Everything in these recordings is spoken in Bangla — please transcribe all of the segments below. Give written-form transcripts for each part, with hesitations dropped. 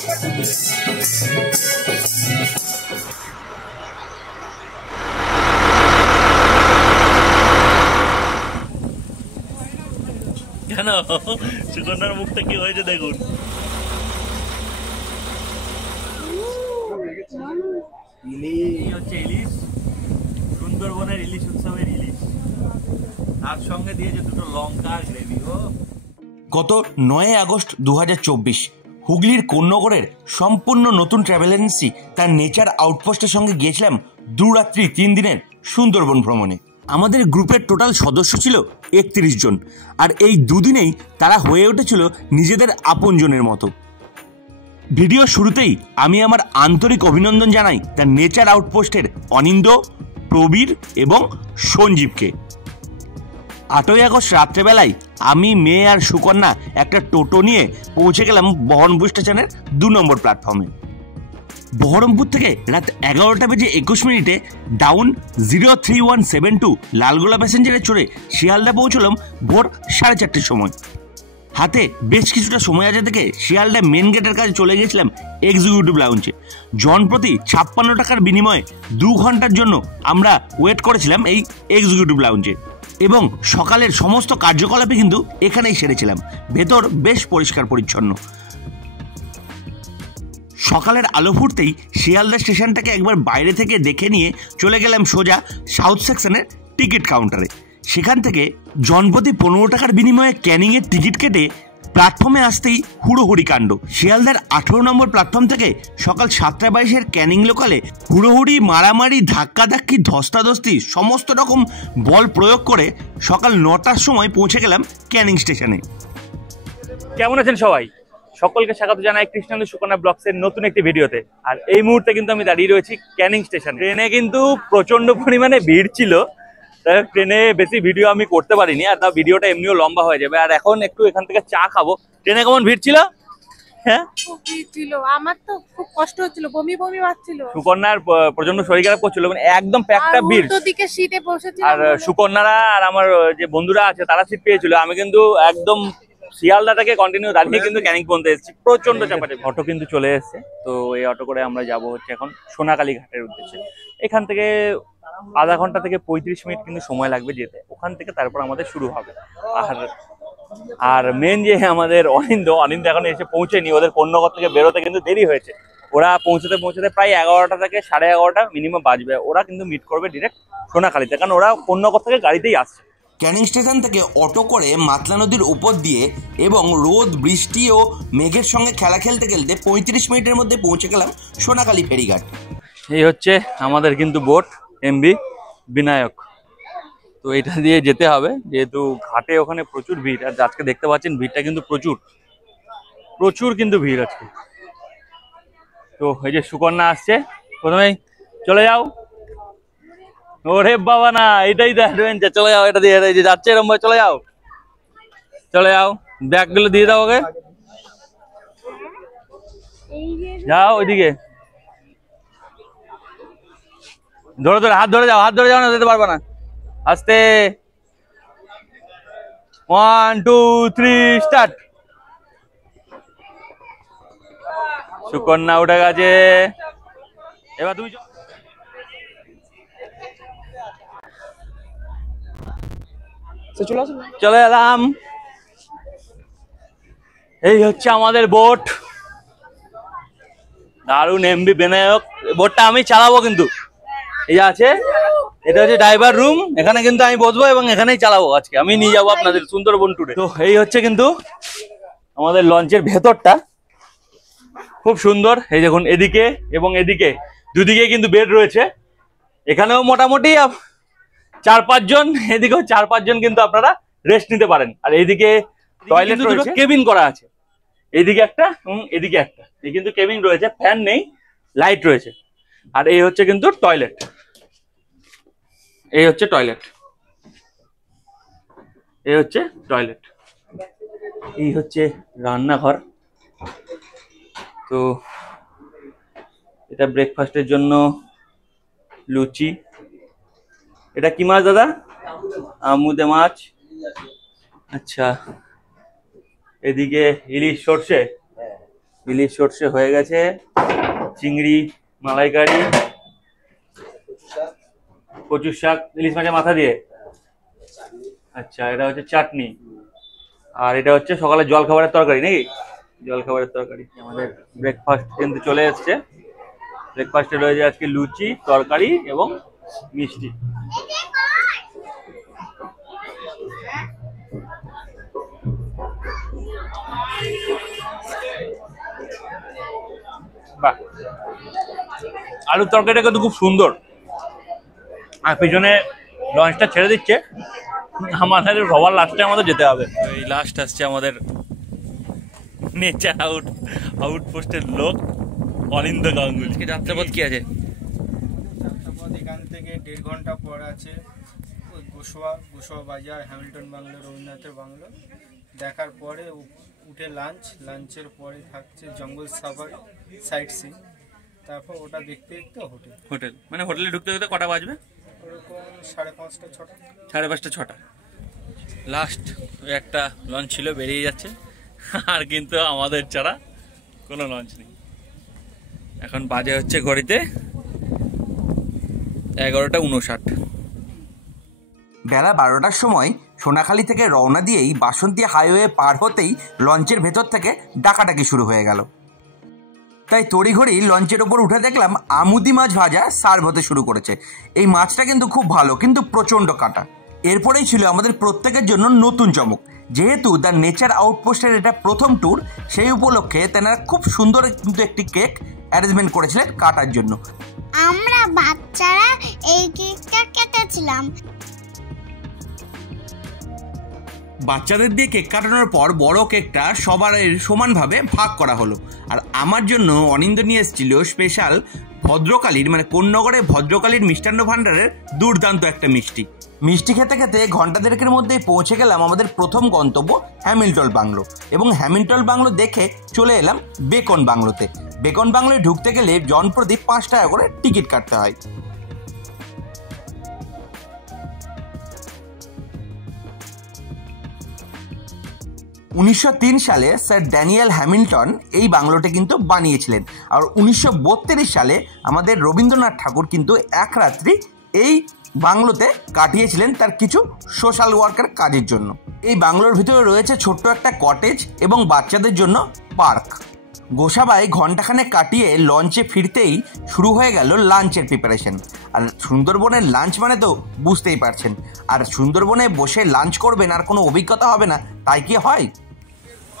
কেন সুকন্যার মুখটা কি হয়েছে দেখুন। হচ্ছে ইলিশ, সুন্দরবনের ইলিশ উৎসবের ইলিশ, তার সঙ্গে দিয়েছে দুটো লঙ্কা গ্রেভি। গত 9 আগস্ট 2024 হুগলির কোন্নগরের সম্পূর্ণ নতুন ট্রাভেল এজেন্সি তার নেচার আউটপোস্টের সঙ্গে গিয়েছিলাম 2 রাত্রি 3 দিনের সুন্দরবন ভ্রমণে। আমাদের গ্রুপের টোটাল সদস্য ছিল 31 জন, আর এই দুদিনেই তারা হয়ে উঠেছিল নিজেদের আপনজনের মতো। ভিডিও শুরুতেই আমি আমার আন্তরিক অভিনন্দন জানাই দ্য নেচার আউটপোস্টের অনিন্দ, প্রবীর এবং সঞ্জীবকে। 8ই আগস্ট রাত্রেবেলায় আমি, মেয়ে আর সুকন্যা একটা টোটো নিয়ে পৌঁছে গেলাম বহরমপুর স্টেশনের 2 নম্বর প্ল্যাটফর্মে। বহরমপুর থেকে রাত 11টা বেজে 21 মিনিটে ডাউন 03172 লালগোলা প্যাসেঞ্জারে চড়ে শিয়ালদা পৌঁছলাম ভোর 4:30টার সময়। হাতে বেশ কিছুটা সময় আছে থেকে শিয়ালদা মেন গেটের কাছে চলে গেছিলাম এক্সিকিউটিভ লাউঞ্জে। জনপ্রতি 56 টাকার বিনিময়ে 2 ঘন্টার জন্য আমরা ওয়েট করেছিলাম এই এক্সিকিউটিভ লাউঞ্জে, এবং সকালের সমস্ত কার্যকলাপে কিন্তু এখানেই সেরেছিলাম। ভেতর বেশ পরিষ্কার পরিচ্ছন্ন। সকালের আলো ফুটতেই শিয়ালদা স্টেশনটাকে একবার বাইরে থেকে দেখে নিয়ে চলে গেলাম সোজা সাউথ সেকশনের টিকিট কাউন্টারে। সেখান থেকে জনপ্রতি 15 টাকার বিনিময়ে ক্যানিংয়ের টিকিট কেটে প্ল্যাটফর্মে আসতেই হুড়োহুড়ি কাণ্ড। শিয়ালদার 18 নম্বর প্ল্যাটফর্ম থেকে সকাল 7:22 ক্যানিং লোকালে হুড়োহুড়ি, মারামারি, ধাক্কাধাক্কি, ধস্তাধস্তি সমস্ত রকম বল প্রয়োগ করে সকাল 9টার সময় পৌঁছে গেলাম ক্যানিং স্টেশনে। কেমন আছেন সবাই? সকলকে স্বাগত জানাই কৃষ্ণেন্দু সুকন্যা ব্লগসের নতুন একটি ভিডিওতে। আর এই মুহূর্তে কিন্তু আমি দাঁড়িয়ে রয়েছি ক্যানিং স্টেশন। ট্রেনে কিন্তু প্রচন্ড পরিমাণে ভিড় ছিল, ট্রেনে বেশি ভিডিও আমি করতে পারিনি, আর তার ভিডিওটা এমনিও লম্বা হয়ে যাবে। আর এখন একটু এখান থেকে চা খাবো। ট্রেনে কেমন ভিড় ছিল? হ্যাঁ, খুব ভিড় ছিল। আমার তো খুব কষ্ট হচ্ছিল, বমি বমি পাচ্ছিল। সুকন্যার প্রচন্ড শরীর খারাপ করছিল, মানে একদম প্যাকটা ভিড়। উল্টো দিকে সিটে বসেছিল, আর সুকন্যারা আর আমার যে বন্ধুরা আছে তারা সিট পেয়েছিল। আমি কিন্তু একদম শিয়ালদাটাকে কন্টিনিউ দাঁড়িয়ে কিন্তু ক্যানিং পর্যন্ত এসেছি। প্রচন্ড চাপাটে অটো কিন্তু চলে এসেছে। তো এই অটো করে আমরা যাব হচ্ছে এখন সোনাকালী ঘাটের উদ্দেশ্যে। এখান থেকে আধা ঘন্টা থেকে 35 মিনিট কিন্তু সময় লাগবে যেতে। ওখান থেকে তারপর আমাদের শুরু হবে। আর মেন যে আমাদের অনিন্দ এখন এসে পৌঁছেনি। ওদের কোন্নগর থেকে বেরোতে কিন্তু দেরি হয়েছে। ওরা পৌঁছতে প্রায় 11টা থেকে 11:30 মিনিমাম বাজবে। ওরা কিন্তু মিট করবে ডিরেক্ট সোনাখালীতে, কারণ ওরা কোন্নগর থেকে গাড়িতেই আসছে। ক্যানিং স্টেশন থেকে অটো করে মাতলা নদীর উপর দিয়ে এবং রোদ, বৃষ্টি ও মেঘের সঙ্গে খেলা খেলতে খেলতে 35 মিনিটের মধ্যে পৌঁছে গেলাম সোনাখালী ফেরিঘাট। এই হচ্ছে আমাদের কিন্তু বোট এমভি বিনায়ক। তো এটা দিয়ে যেতে হবে, যেহেতু ঘাটে ওখানে প্রচুর ভিড়। আর আজকে দেখতে পাচ্ছেন ভিড়টা কিন্তু প্রচুর কিন্তু ভিড় আজকে। তো এই যে সুকন্যা আসছে, প্রথমেই চলে যাও। ওরে বাবা, না এটাই তো অ্যাডভেঞ্চার। চলে যাও, এটা দিয়ে যে যাচ্ছে এরকম ভাবে চলে যাও। ব্যাগগুলো দিয়ে দাও ওকে, যাও ওইদিকে। ধরে হাত ধরে যাও, না যেতে পারবে না। আস্তে, 1 2 3 স্টার্ট। সুকন্যা উঠে গেছে, এবার তুমি চলে এলাম। এই হচ্ছে আমাদের বোট, দারুণ এমভি বিনায়ক। বোটটা আমি চালাবো কিন্তু, এই আছে, এটা হচ্ছে ড্রাইভার রুম। এখানে কিন্তু আমি বসবো এবং এখানেই চালাবো। আজকে আমি নিয়ে যাবো আপনাদের সুন্দরবন ট্যুরে। তো এই হচ্ছে কিন্তু আমাদের লঞ্চের ভেতরটা, খুব সুন্দর। এই দেখুন, এদিকে এবং এদিকে দুদিকে কিন্তু বেড রয়েছে। এখানেও মোটামুটি 4-5 জন, এদিকেও 4-5 জন কিন্তু আপনারা রেস্ট নিতে পারেন। আর এইদিকে টয়লেট রয়েছে, কেবিন করা আছে। এইদিকে একটা এবং এদিকে একটা, এই কিন্তু কেবিন রয়েছে, ফ্যান নেই, লাইট রয়েছে। আর এই হচ্ছে কিন্তু টয়লেট, এই হচ্ছে টয়লেট, এই হচ্ছে রান্নাঘর। তো এটা ব্রেকফাস্টের জন্য লুচি। এটা কি মাছ দাদা? আমুদে মাছ। আচ্ছা, এদিকে ইলিশ সর্ষে, ইলিশ সর্ষে হয়ে গেছে, চিংড়ি মালাইকারি, কচুর শাক ইলিশ মাছের মাথা দিয়ে, আচ্ছা এটা হচ্ছে চাটনি, আর এটা হচ্ছে সকালে জল খাবারের তরকারি নাকি? জল খাবারের তরকারি। আমাদের ব্রেকফাস্ট কিন্তু চলে এসছে। ব্রেকফাস্টে রয়েছে আজকে লুচি, তরকারি এবং মিষ্টি। বাহ, আলুর তরকারিটা কিন্তু খুব সুন্দর। আর পিছনে লঞ্চটা ছেড়ে দিচ্ছে, আমাদের সবার লাস্টে আমাদের যেতে হবে। এই লাস্ট আসছে আমাদের নেচার আউটপোস্টের লোক অনিন্দ গাঙ্গুলি। যাত্রাপথ কি আছে? যাত্রাপথ এখান থেকে 1.5 ঘন্টা পর আছে ওই গোসোয়া বাজার, হ্যামিল্টন বাংলো, রবীন্দ্রনাথের বাংলো। দেখার পরে উঠে লাঞ্চের পরে থাকছে জঙ্গল সাফারি, সাইট সিন। তারপর ওটা দেখতে দেখতে হোটেল। মানে হোটেলে ঢুকতে ঢুকতে কটা বাজবে? ওরকম 5:30 6টা। 5:30 6টা। লাস্ট একটা লঞ্চ ছিল, বেরিয়ে যাচ্ছে। আর কিন্তু আমাদের ছাড়া কোনো লঞ্চ নেই। এখন বাজে হচ্ছে ঘড়িতে 11:59। বেলা 12টার সময় সোনাখালী থেকে রওনা দিয়েই বাসন্তী হাইওয়ে পার হতেই লঞ্চের ভেতর থেকে ডাকাডাকি শুরু হয়ে গেল। তাই তড়িঘড়ি লঞ্চের ওপর উঠে দেখলাম আমুদি মাছ ভাজা সার্ভ হতে শুরু করেছে। এই মাছটা কিন্তু খুব ভালো, কিন্তু প্রচণ্ড কাটা। এরপরেই ছিল আমাদের প্রত্যেকের জন্য নতুন চমক। যেহেতু দ্য নেচার আউটপোস্টের এটা প্রথম ট্যুর, সেই উপলক্ষে তেনারা খুব সুন্দর কিন্তু একটি কেক অ্যারেঞ্জমেন্ট করেছিলেন কাটার জন্য। আমরা বাচ্চারা এই কেকটা কেটেছিলাম। বাচ্চাদের দিয়ে কেক কাটানোর পর বড় কেকটা সবার সমানভাবে ভাগ করা হলো। আর আমার জন্য অনিন্দ নিয়ে এসেছিল স্পেশাল ভদ্রকালীর, মানে কোন্নগরে ভদ্রকালীর মিষ্টান্ন ভাণ্ডারের দুর্দান্ত একটা মিষ্টি। মিষ্টি খেতে খেতে ঘন্টা দেড়েকের মধ্যেই পৌঁছে গেলাম আমাদের প্রথম গন্তব্য হ্যামিল্টন বাংলো। এবং হ্যামিল্টন বাংলো দেখে চলে এলাম বেকন বাংলোতে। বেকন বাংলোয় ঢুকতে গেলে জনপ্রতি 5 টাকা করে টিকিট কাটতে হয়। 1903 সালে স্যার ড্যানিয়েল হ্যামিল্টন এই বাংলোটি কিন্তু বানিয়েছিলেন। আর 1932 সালে আমাদের রবীন্দ্রনাথ ঠাকুর কিন্তু এক রাত্রি এই বাংলোতে কাটিয়েছিলেন তার কিছু সোশ্যাল ওয়ার্কের কাজের জন্য। এই বাংলোর ভিতরে রয়েছে ছোট্ট একটা কটেজ এবং বাচ্চাদের জন্য পার্ক। গোসাবাই ঘন্টাখানেক কাটিয়ে লঞ্চে ফিরতেই শুরু হয়ে গেল লাঞ্চের প্রিপারেশন। আর সুন্দরবনের লাঞ্চ মানে তো বুঝতেই পারছেন। আর সুন্দরবনে বসে লাঞ্চ করবেন আর কোনো অভিজ্ঞতা হবে না, তাই কি হয়?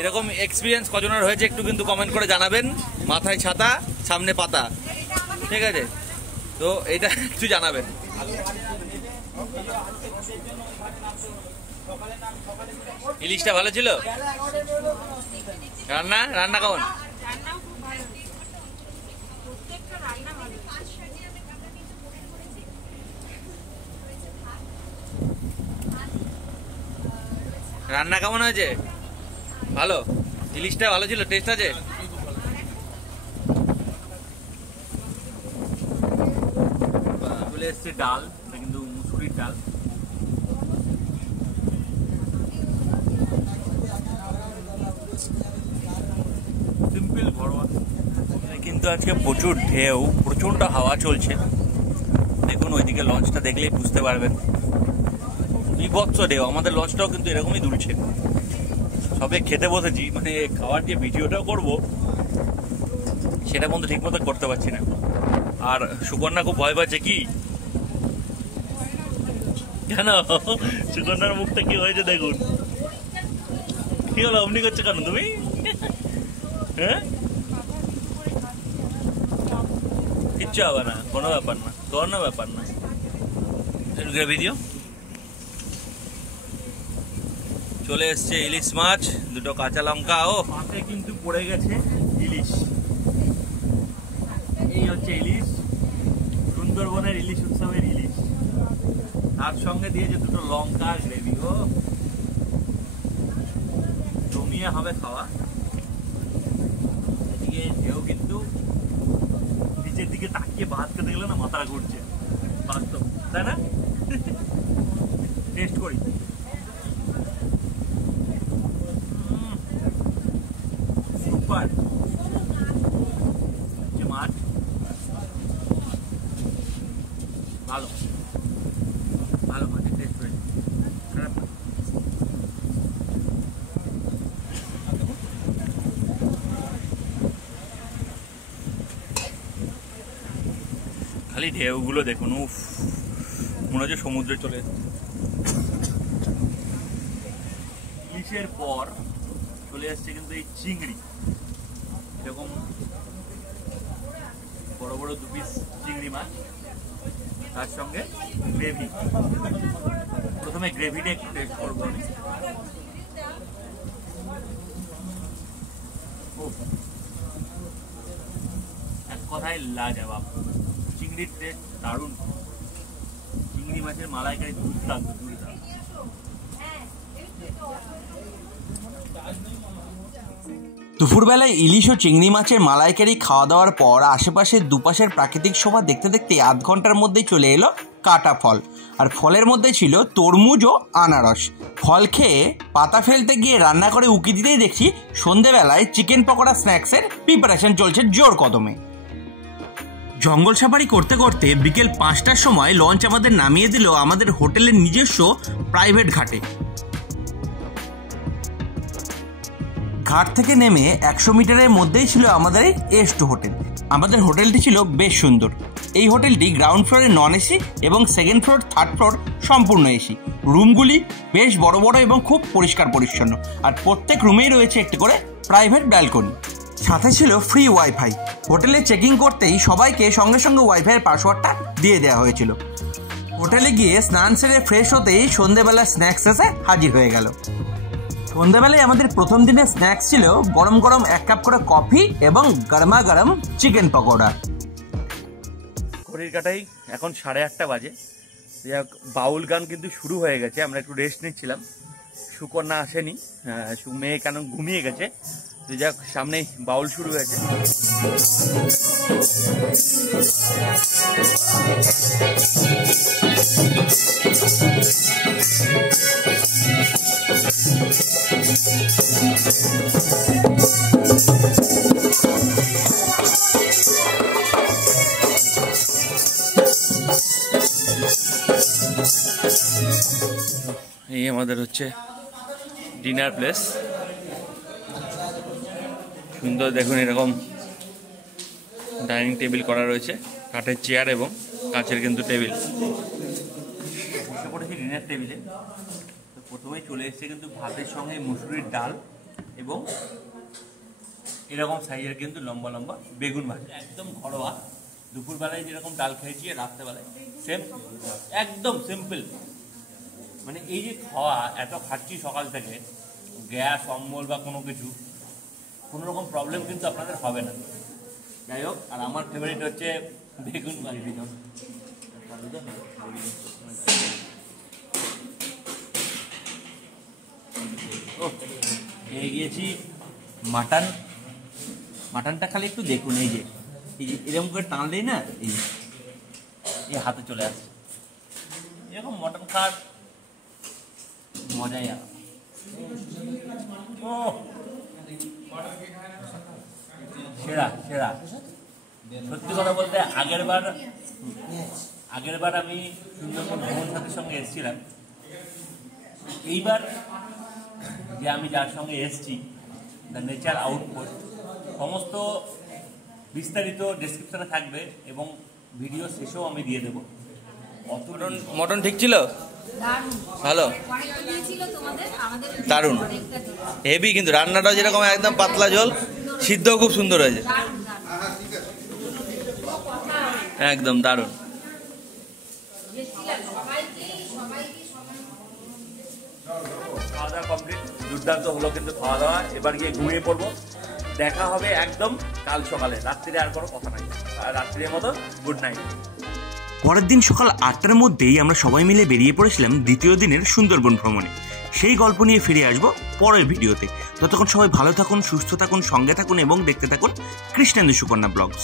এরকম এক্সপিরিয়েন্স কজনের হয়েছে একটু কিন্তু কমেন্ট করে জানাবেন। মাথায় ছাতা, সামনে পাতা, ঠিক আছে? তো এটা একটু জানাবেন। ইলিশটা ভালো ছিল? রান্না কেমন? রান্না কেমন হয়েছে? ভালো? ইলিশটা ভালো ছিল? টেস্ট আছে? চলে এসছে ডাল, কিন্তু মুসুরির ডাল। সিম্পল ঘরোয়া। কিন্তু আজকে প্রচুর ঢেউ, প্রচন্ড হাওয়া চলছে। দেখুন ওইদিকে লঞ্চটা দেখলেই বুঝতে পারবেন, বিভৎস ঢেউ। আমাদের লঞ্চটাও কিন্তু এরকমই দুলছে। সবে খেতে বসেছি, মানে খাওয়ার যে ভিডিওটাও করব সেটা বন্ধু ঠিক মতো করতে পারছি না। আর সুকন্যা খুব ভয় পাচ্ছে। কি কেন? সুকন্যার মুখটা কি হয়েছে দেখুন। কি হলো, অমনি করছো কেন তুমি? হ্যাঁ, কিচ্ছু হবে না, কোনো ব্যাপার না, কোনো ব্যাপার না। ভিডিও চলে এসছে ইলিশ মাছ, দুটো কাঁচা লঙ্কা, ও পাতে কিন্তু পড়ে গেছে ইলিশ। এই হচ্ছে ইলিশ, সুন্দরবনের ইলিশ উৎসবের ইলিশ। তার সঙ্গে দিয়েছে দুটো লঙ্কা গ্রেভি। ও জমিয়ে হবে খাওয়া। এদিকে ঢেউ কিন্তু নিচের দিকে তাকিয়ে ভাত খেতে গেলে না মাথা ঘুরছে, বাস্তব, তাই না? টেস্ট করি। সুপার। খালি ঢেউগুলো দেখুন, উফ মনে হচ্ছে সমুদ্রে চলে এসেছে। ইলিশের পর চলে আসছে কিন্তু এই চিংড়ি, এরকম বড় বড় 2 পিস চিংড়ি মাছ, তার সঙ্গে গ্রেভি। প্রথমে গ্রেভিটা একটু টেস্ট করবো আমি। এক কথায় লাজবাব, চিংড়ির টেস্ট দারুণ, চিংড়ি মাছের মালাইকারি দুর্দান্ত দুর্দান্ত। দুপুরবেলায় ইলিশ ও চিংড়ি মাছের মালাইকারি খাওয়া দাওয়ার পর আশেপাশের দুপাশের প্রাকৃতিক শোভা দেখতে দেখতে আধ ঘন্টার মধ্যেই চলে এলো কাটা ফল। আর ফলের মধ্যে ছিল তরমুজ ও আনারস। ফল খেয়ে পাতা ফেলতে গিয়ে রান্না করে উকি দিতেই দেখছি সন্ধেবেলায় চিকেন পকোড়া স্ন্যাক্সের প্রিপারেশন চলছে জোর কদমে। জঙ্গল সাফারি করতে করতে বিকেল 5টার সময় লঞ্চ আমাদের নামিয়ে দিল আমাদের হোটেলের নিজস্ব প্রাইভেট ঘাটে। ঘাট থেকে নেমে 100 মিটারের মধ্যেই ছিল আমাদের এস টু হোটেল। আমাদের হোটেলটি ছিল বেশ সুন্দর। এই হোটেলটি গ্রাউন্ড ফ্লোরে নন এসি এবং সেকেন্ড ফ্লোর, থার্ড ফ্লোর সম্পূর্ণ এসি। রুমগুলি বেশ বড় বড় এবং খুব পরিষ্কার পরিচ্ছন্ন, আর প্রত্যেক রুমেই রয়েছে একটি করে প্রাইভেট ব্যালকনি। সাথে ছিল ফ্রি ওয়াইফাই। হোটেলে চেকিং করতেই সবাইকে সঙ্গে সঙ্গে ওয়াইফাইয়ের পাসওয়ার্ডটা দিয়ে দেওয়া হয়েছিল। হোটেলে গিয়ে স্নান সেরে ফ্রেশ হতেই সন্ধ্যেবেলা স্ন্যাক্স এসে হাজির হয়ে গেল। সন্ধ্যাবেলায় আমাদের প্রথম দিনের স্ন্যাক্স ছিল গরম গরম 1 কাপ করে কফি এবং গরমা গরম চিকেন পকোড়া। ঘড়ির কাটাই এখন 8:30 বাজে। বাউল গান কিন্তু শুরু হয়ে গেছে, আমরা একটু রেস্ট নিচ্ছিলাম। সুকন্যা আসেনি, মেয়ে কেন ঘুমিয়ে গেছে, তো যাক সামনেই বাউল শুরু হয়েছে। এই আমাদের হচ্ছে ডিনার প্লেস, সুন্দর দেখুন, এরকম ডাইনিং টেবিল করা রয়েছে, কাঠের চেয়ার এবং কাঁচের কিন্তু টেবিল। বসে পড়েছি ডিনার টেবিলে। তো প্রথমেই চলে এসছে কিন্তু ভাতের সঙ্গে মুসুরির ডাল এবং এরকম সাইজের কিন্তু লম্বা লম্বা বেগুন ভাজা, একদম ঘরোয়া। দুপুরবেলায় যেরকম ডাল খেয়েছি রাত্রেবেলায় সেম, একদম সিম্পল। মানে এই যে খাওয়া, এত খাচ্ছি সকাল থেকে, গ্যাস অম্বল বা কোনো কিছু, কোনো রকম প্রবলেম কিন্তু আপনাদের হবে না। যাই হোক, আর আমার ফেভারিট হচ্ছে বেগুন ভাজা। পেয়ে গিয়েছি মাটন। মাটনটা খালি একটু দেখুন, এই যে এরকম করে টানলেই না এই হাতে চলে আসে। এরকম মটন খাওয়ার মজাই আলাদা। সেরা সেরা। সত্যি কথা বলতে আগের বার আমি সুন্দরবন ভ্রমণ সাথীর সঙ্গে এসেছিলাম। এইবার যে আমি যার সঙ্গে এসেছি, দ্য নেচার আউটপোস্ট, সমস্ত বিস্তারিত ডেসক্রিপশনে থাকবে এবং ভিডিও শেষেও আমি দিয়ে দেবো। মটন ঠিক ছিল, ভালো, দারুণ, হেভি। কিন্তু রান্নাটাও যেরকম একদম পাতলা ঝোল, সিদ্ধ খুব সুন্দর হয়েছে, একদম দারুণ। খাওয়া দাওয়া কমপ্লিট, দুর্দান্ত হলো কিন্তু খাওয়া দাওয়া। এবার গিয়ে ঘুমিয়ে পড়বো, দেখা হবে একদম কাল সকালে। রাত্রিরে আর কোনো কথা নাই, আর রাত্রির মতো গুড নাইট। পরের দিন সকাল 8টার মধ্যেই আমরা সবাই মিলে বেরিয়ে পড়েছিলাম দ্বিতীয় দিনের সুন্দরবন ভ্রমণে। সেই গল্প নিয়ে ফিরে আসবো পরের ভিডিওতে। ততক্ষণ সবাই ভালো থাকুন, সুস্থ থাকুন, সঙ্গে থাকুন এবং দেখতে থাকুন কৃষ্ণেন্দু সুকন্যা ব্লগস।